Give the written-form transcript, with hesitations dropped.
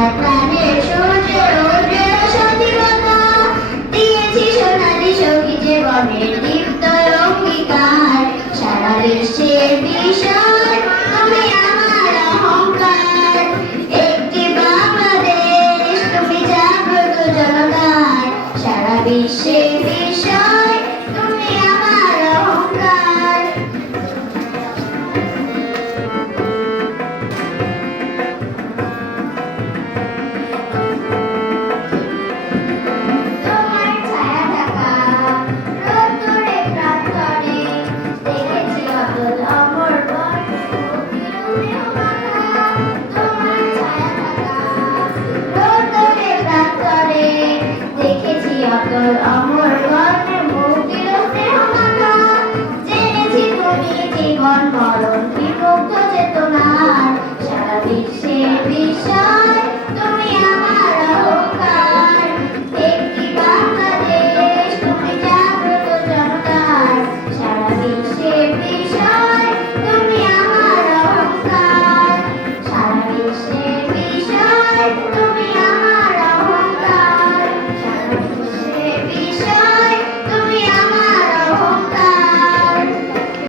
আমার প্রাণের সূর্যের উজ্জ্বল সজীবতা, দিয়েছি সোনালি সখী জীবনের দীপ্ত অঙ্গীকার। সারা বিশ্বের বিষয় তুমি আমার অহংকার, একটি বাংলাদেশ তুমি জাগ্রত জনতার। সারা বিশ্বের বিষয় তুমি আমার অহংকার। তোমার ছায়া ঢাকা রোদ্দুরে প্রান্তরে, দেখেছি অটল অমর বর্ণে মুক্তির মাখা। তোমার ছায়া ঢাকা রোদ্দুরে প্রান্তরে, দেখেছি অটল অমর বর্ণে মুক্তির মাখা। জেনেছি তুমি জীবন মরণ বিমুগ্ধ চেতনার। সারা বিশ্বের বিষয়